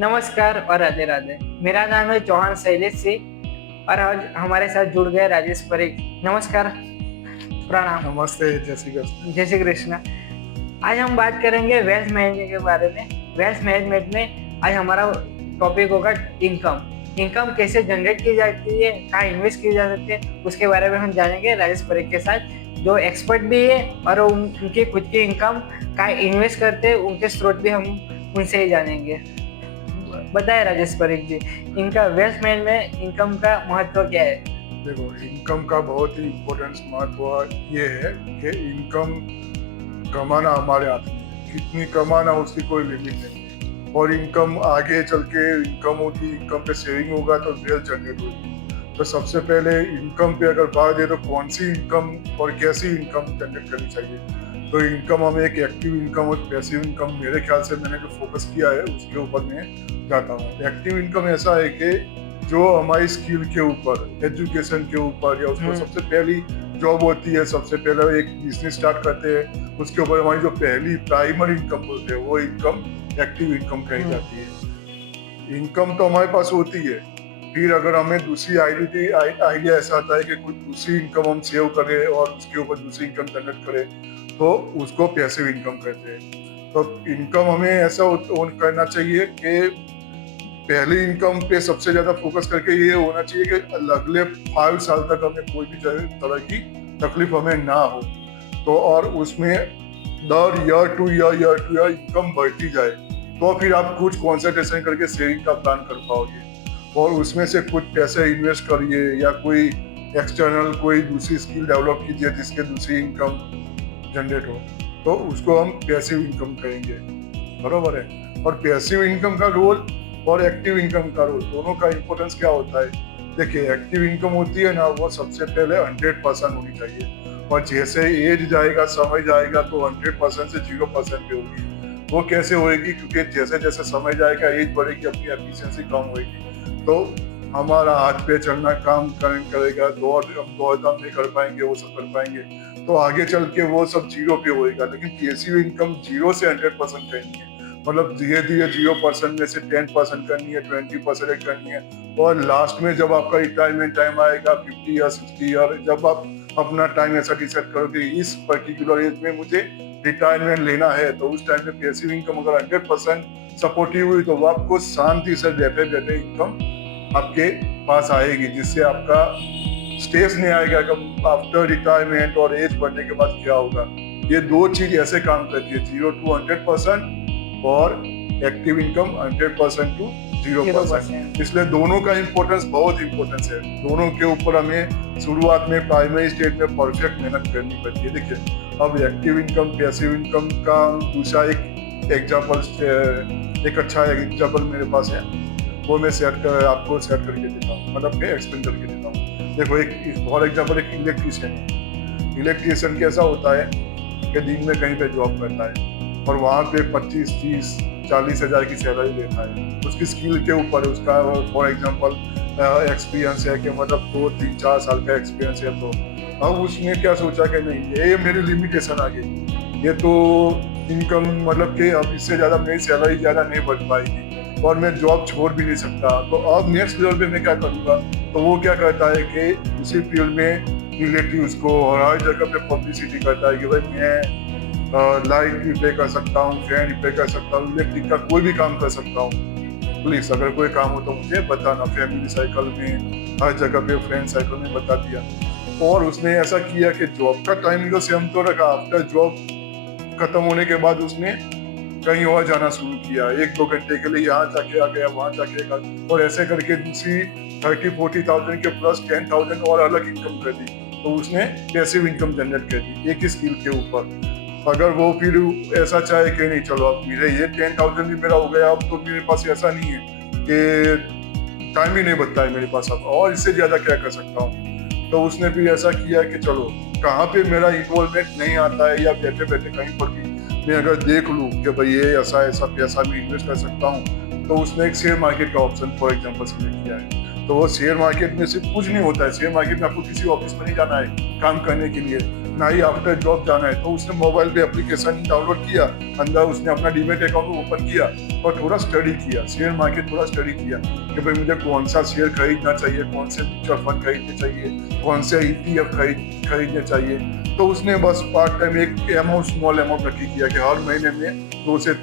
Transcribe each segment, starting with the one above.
नमस्कार और राधे राधे। मेरा नाम है चौहान शैलेश सिंह और आज हमारे साथ जुड़ गए राजेश परीख। नमस्कार, प्रणाम। नमस्ते, जय श्री कृष्ण। जय श्री कृष्ण। आज हम बात करेंगे वेल्थ मैनेजमेंट के बारे में। वेल्थ मैनेजमेंट में आज हमारा टॉपिक होगा इनकम। इनकम कैसे जनरेट की जाती है, कहाँ इन्वेस्ट की जा सकती है, उसके बारे में हम जानेंगे राजेश परीख के साथ, जो एक्सपर्ट भी है और उनकी खुद की इनकम कहाँ इन्वेस्ट करते हैं, उनके स्रोत भी हम उनसे ही जानेंगे। बताए राजेश परीख जी, इनका वेल्थ मैनेजमेंट में इनकम का महत्व क्या है? देखो, इनकम का बहुत ही इम्पोर्टेंस महत्व ये है कि इनकम कमाना हमारे हाथ में है। कितनी कमाना उसकी कोई लिमिट नहीं है। और इनकम आगे चल के इनकम होगी, इनकम पे सेविंग होगा तो वेल्थ जनरेट होगी। तो सबसे पहले इनकम पे अगर बात है तो कौन सी इनकम और कैसी इनकम जनरेट करनी चाहिए। तो इनकम हमें एक एक्टिव इनकम और पैसिव इनकम, मेरे ख्याल से मैंने जो फोकस किया है उसके ऊपर मैं जाता हूँ। एक्टिव इनकम ऐसा है कि जो हमारी स्किल के ऊपर, एजुकेशन के ऊपर, या उसको सबसे पहली जॉब होती है, सबसे पहले एक बिजनेस स्टार्ट करते हैं, उसके ऊपर हमारी जो पहली प्राइमरी इनकम बोलते हैं वो इनकम एक्टिव इनकम कही जाती है। इनकम तो हमारे पास होती है, फिर अगर हमें दूसरी आइडिया ऐसा आता है कि कुछ दूसरी इनकम हम सेव करें और उसके ऊपर दूसरी इनकम जनरेट करें तो उसको पैसिव इनकम कहते हैं। तो इनकम हमें ऐसा करना चाहिए कि पहली इनकम पे सबसे ज्यादा फोकस करके ये होना चाहिए कि अगले 5 साल तक हमें कोई भी तरह की तकलीफ हमें ना हो। तो और उसमें दर ईयर इनकम बढ़ती जाए तो फिर आप कुछ कॉन्सेंट्रेशन करके सेविंग का प्लान कर पाओगे और उसमें से कुछ पैसे इन्वेस्ट करिए या कोई एक्सटर्नल कोई दूसरी स्किल डेवलप कीजिए जिसके दूसरी इनकम जनरेट हो, तो उसको हम पैसिव इनकम कहेंगे। बरोबर है। और पैसिव इनकम का रोल और एक्टिव इनकम का रोल, दोनों का इंपॉर्टेंस क्या होता है। देखिए, एक्टिव इनकम होती है ना, वो सबसे पहले 100% होनी चाहिए और जैसे एज जाएगा, समय जाएगा तो 100% से 0% पे होगी। वो कैसे होएगी? क्योंकि जैसे जैसे समय जाएगा, एज बढ़ेगी, अपनी एफिशिएंसी कम होएगी, तो हमारा हाथ पे चलना काम करेगा, दौड़ धाम नहीं कर पाएंगे, वो सब कर पाएंगे, तो आगे चल के वो सब 0 पे होएगा। लेकिन पैसिव इनकम 0 से 100% करनी है, मतलब धीरे धीरे 0% में से 10% करनी है, 20% करनी है, और लास्ट में जब आपका रिटायरमेंट टाइम आएगा 50 या 60 ईयर, जब आप अपना टाइम ऐसा डिसाइड करोगे इस पर्टिकुलर एज में मुझे रिटायरमेंट लेना है, तो उस टाइम में पैसिव इनकम अगर 100% सपोर्टिव हुई तो वो आपको शांति से बैठे बैठे इनकम आपके पास आएगी, जिससे आपका स्ट्रेस नहीं आएगा कि आफ्टर रिटायरमेंट और एज बढ़ने के बाद क्या होगा। ये दो चीज ऐसे काम करती है, 0 to 100% और एक्टिव इनकम 100% to 0%। इसलिए दोनों का इम्पोर्टेंस बहुत इम्पोर्टेंस है। दोनों के ऊपर हमें शुरुआत में प्राइमरी स्टेज में परफेक्ट मेहनत करनी पड़ती है। देखिए, अब एक्टिव इनकम पैसिव इनकम का दूसरा एक एग्जाम्पल, एक अच्छा एग्जाम्पल मेरे पास है, वो मैं आपको सेट करके देता हूँ, मतलब मैं एक्सप्लेन करके देता हूँ। देखो, एक फॉर एग्जाम्पल एक इलेक्ट्रीशियन। इलेक्ट्रीशियन कैसा होता है कि दिन में कहीं पे जॉब करता है और वहाँ पे 25, 30, 40 हजार की सैलरी लेता है। उसकी स्किल के ऊपर उसका फॉर एग्जाम्पल एक्सपीरियंस है कि मतलब 2, 3, 4 साल का एक्सपीरियंस है। तो अब उसने क्या सोचा कि नहीं, ये मेरी लिमिटेशन आ गई, ये तो इनकम मतलब कि अब इससे ज्यादा मेरी सैलरी ज्यादा नहीं बढ़ पाएगी और मैं जॉब छोड़ भी नहीं सकता, तो अब नेक्स्ट लेवल पे मैं क्या करूँगा। तो वो क्या करता है कि उसी फील्ड में रिलेटिव्स को और हर जगह पे पब्लिसिटी करता है कि भाई मैं लाइट रिपेयर कर सकता हूँ, फैन रिपेयर कर सकता हूँ, इलेक्ट्रिक का कोई भी काम कर सकता हूँ, प्लीज अगर कोई काम हो तो मुझे बताना। फैमिली साइकिल में, हर जगह पे फ्रेंड साइकिल में बता दिया। और उसने ऐसा किया कि जॉब का टाइमिंग तो सेम तो रखा, आफ्टर जॉब खत्म होने के बाद उसने कहीं और जाना शुरू किया, 1-2 घंटे के लिए यहाँ जाके आ गया, वहां जाके आ गया, और ऐसे करके दूसरी 30-40,000 के प्लस 10,000 और अलग इनकम कर दी। तो उसने पैसिव इनकम जनरेट कर दी एक ही स्किल के ऊपर। अगर वो फिर ऐसा चाहे कि नहीं चलो अब मेरे ये 10,000 भी मेरा हो गया, अब तो मेरे पास ऐसा नहीं है कि टाइम ही नहीं बचता है मेरे पास अब, और इससे ज्यादा क्या कर सकता हूँ, तो उसने फिर ऐसा किया कि चलो कहाँ पे मेरा इन्वॉल्वमेंट नहीं आता है या बैठे बैठे कहीं पर भी मैं अगर देख लूँ कि भाई ये ऐसा ऐसा पैसा मैं इन्वेस्ट कर सकता हूँ, तो उसने एक शेयर मार्केट का ऑप्शन फॉर एग्जाम्पल सिलेक्ट किया है। तो वो शेयर मार्केट में सिर्फ कुछ नहीं होता है, शेयर मार्केट में आपको किसी ऑफिस में नहीं जाना है काम करने के लिए, ना ही आफ्टर जॉब जाना है, तो उसने मोबाइल पे एप्लीकेशन डाउनलोड किया, अंदर उसने अपना डीमेट अकाउंट ओपन किया और थोड़ा स्टडी किया, शेयर मार्केट थोड़ा स्टडी किया कि भाई मुझे कौन सा शेयर खरीदना चाहिए, कौन से म्यूचुअल फंड खरीदने चाहिए, कौन से ETF खरीदने चाहिए। तो उसने बस पार्ट टाइम एक अमाउंट, स्मॉल अमाउंट नक्की किया कि हर महीने में 2 से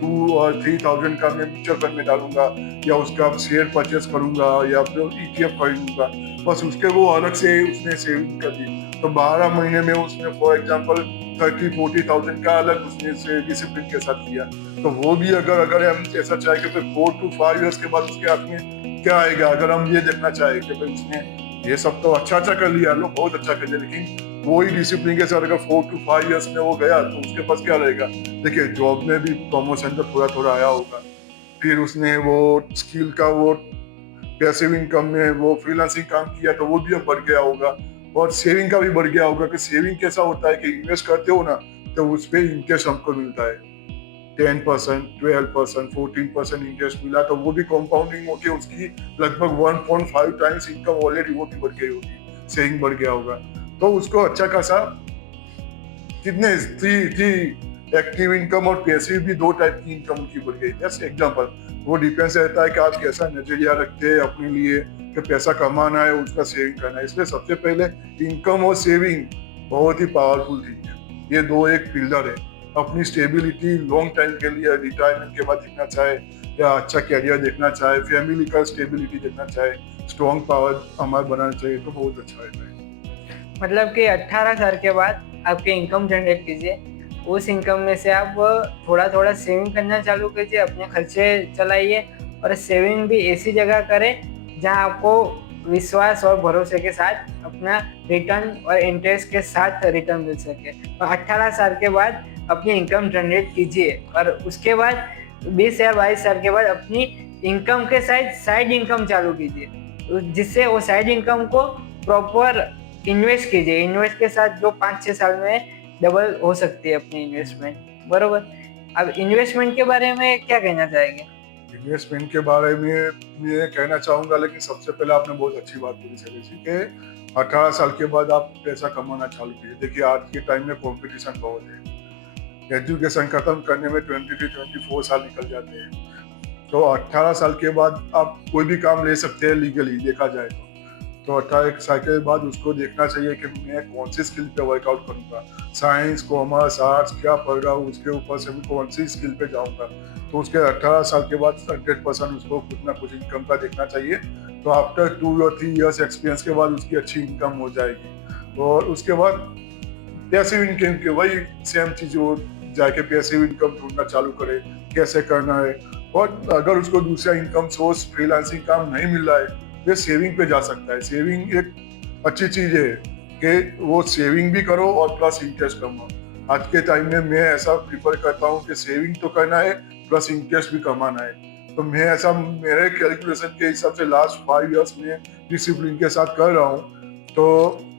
2 और 3,000 का मैं म्यूचुअल फंड में डालूंगा, या उसका शेयर परचेस करूंगा, या फिर ETF खरीदूंगा। बस उसके वो अलग से उसने सेविंग कर दी। तो 12 महीने में उसने फॉर एग्जाम्पल 30-40,000 का अलग उसने से डिसिप्लिन के साथ किया। तो वो भी अगर हम ऐसा चाहे कि 4 to 5 years के बाद उसके हाथ में क्या आएगा, अगर हम ये देखना चाहे कि भाई उसने ये सब तो अच्छा कर लिया, लोग बहुत अच्छा कर लिया, लेकिन वो ही डिसिप्लिन के साथ अगर 4 to 5 years में वो गया तो उसके पास क्या रहेगा। देखिए जॉब में भी प्रमोशन तो थोड़ा आया होगा, फिर उसने वो स्किल का वो पैसिव इनकम में वो फ्रीलांसिंग काम किया तो वो भी अब बढ़ गया होगा, और सेविंग का भी बढ़ गया होगा। कि सेविंग कैसा होता है कि इन्वेस्ट करते हो ना तो उस पर इंटरेस्ट हमको मिलता है 10%, 12%, 14% इंटरेस्ट मिला, तो वो भी कंपाउंडिंग होकर उसकी लगभग 1.5 टाइम्स इनकम ऑलरेडी वो भी बढ़ गई होगी, सेविंग बढ़ गया होगा। तो उसको अच्छा खासा कितने थ्री एक्टिव इनकम और पैसिव भी 2 टाइप की इनकम उनकी बढ़ गई। जस्ट एग्जांपल, वो डिपेंड्स रहता है कि आप कैसा नजरिया रखते हैं अपने लिए कि पैसा कमाना है, उसका सेविंग करना है। इसलिए सबसे पहले इनकम और सेविंग बहुत ही पावरफुल थिंग है। ये 2 एक पिलर है। अपनी स्टेबिलिटी लॉन्ग टाइम के लिए, रिटायरमेंट के बाद देखना चाहे, या अच्छा कैरियर देखना चाहे, फैमिली का स्टेबिलिटी देखना चाहे, स्ट्रॉन्ग पावर हमारा बनाना चाहिए, तो बहुत अच्छा रहता है। मतलब कि 18 साल के बाद आपके इनकम जनरेट कीजिए, उस इनकम में से आप थोड़ा सेविंग करना चालू कीजिए, अपने खर्चे चलाइए, और सेविंग भी ऐसी जगह करें जहां आपको विश्वास और भरोसे के साथ अपना रिटर्न और इंटरेस्ट के साथ रिटर्न मिल सके। और 18 साल के बाद अपनी इनकम जनरेट कीजिए, और उसके बाद 20 या 22 साल के बाद अपनी इनकम के साथ साइड इनकम चालू कीजिए, जिससे वो साइड इनकम को प्रॉपर इन्वेस्ट कीजिए। इन्वेस्ट के साथ जो 5-6 साल में डबल हो सकती है अपनी इन्वेस्टमेंट, बरोबर। अब इन्वेस्टमेंट के बारे में क्या कहना चाहेंगे? इन्वेस्टमेंट के बारे में मैं कहना चाहूंगा, लेकिन सबसे पहले आपने बहुत अच्छी बात बोली सर कि 18 साल के बाद आप पैसा कमाना चालू कीजिए। देखिए आज के टाइम में कंपटीशन बहुत है, एजुकेशन खत्म करने में 20 से 24 साल निकल जाते हैं। तो 18 साल के बाद आप कोई भी काम ले सकते हैं लीगली देखा जाए तो 18 साल के बाद उसको देखना चाहिए कि मैं कौन सी स्किल पे वर्कआउट करूंगा, साइंस, कॉमर्स, आर्ट्स क्या पढ़ रहा हूँ, उसके ऊपर से मैं कौन सी स्किल पे जाऊंगा। तो उसके 18 साल के बाद 100% उसको कुछ ना कुछ इनकम का देखना चाहिए। तो आफ्टर 2 या 3 इयर्स एक्सपीरियंस के बाद उसकी अच्छी इनकम हो जाएगी। और उसके बाद पैसिव इनकम के वही सेम चीज हो जाके पैसिव इनकम ढूंढना चालू करे, कैसे करना है। और अगर उसको दूसरा इनकम सोर्स फ्रीलांसिंग काम नहीं मिल रहा है, वे सेविंग पे जा सकता है। सेविंग एक अच्छी चीज है कि वो सेविंग भी करो और प्लस इंटरेस्ट कमाओ। आज के टाइम में मैं ऐसा प्रीफर करता हूँ कि सेविंग तो करना है प्लस इंटरेस्ट भी कमाना है। तो मैं ऐसा मेरे कैलकुलेशन के हिसाब से लास्ट 5 इयर्स में डिसिप्लिन के साथ कर रहा हूँ। तो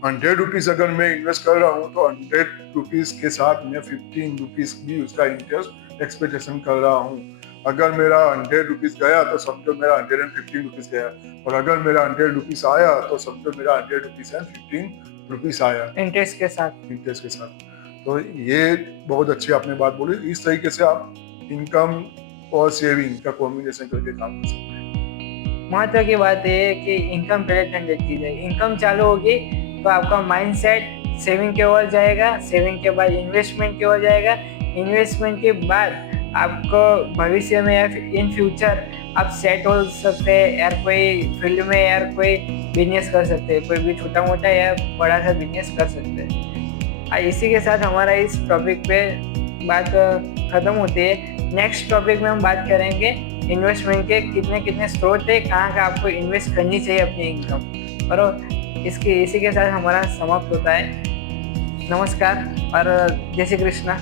100 रुपीज अगर मैं इन्वेस्ट कर रहा हूँ तो 100 रुपीज के साथ मैं 15 रुपीज भी उसका इंटरेस्ट एक्सपेक्टेशन कर रहा हूँ। अगर मेरा 100 रुपीज गया तो समझो मेरा 115 रुपीज गया, और अगर मेरा 100 रुपीज आया तो समझो मेरा 100 रुपीज है 15 रुपीज आया इंटरेस्ट के साथ। तो ये बहुत अच्छी आपने बात बोली। इस तरीके से आप इनकम और सेविंग का कॉम्बिनेशन करके काम कर सकते हैं। महत्व की बात यह है कि इनकम पहले जनरेट की जाए। इनकम चालू होगी तो आपका माइंडसेट सेविंग की ओर जाएगा, सेविंग के बाद इन्वेस्टमेंट की ओर जाएगा, इन्वेस्टमेंट के बाद आपको भविष्य में या इन फ्यूचर आप सेट हो सकते हैं, यार कोई फील्ड में यार कोई बिजनेस कर सकते हैं, कोई भी छोटा मोटा या बड़ा सा बिजनेस कर सकते हैं। इसी के साथ हमारा इस टॉपिक पे बात ख़त्म होती है। नेक्स्ट टॉपिक में हम बात करेंगे इन्वेस्टमेंट के कितने कितने स्रोत है, कहाँ का आपको इन्वेस्ट करनी चाहिए अपनी इनकम। और इसी के साथ हमारा समाप्त होता है। नमस्कार और जय श्री कृष्णा।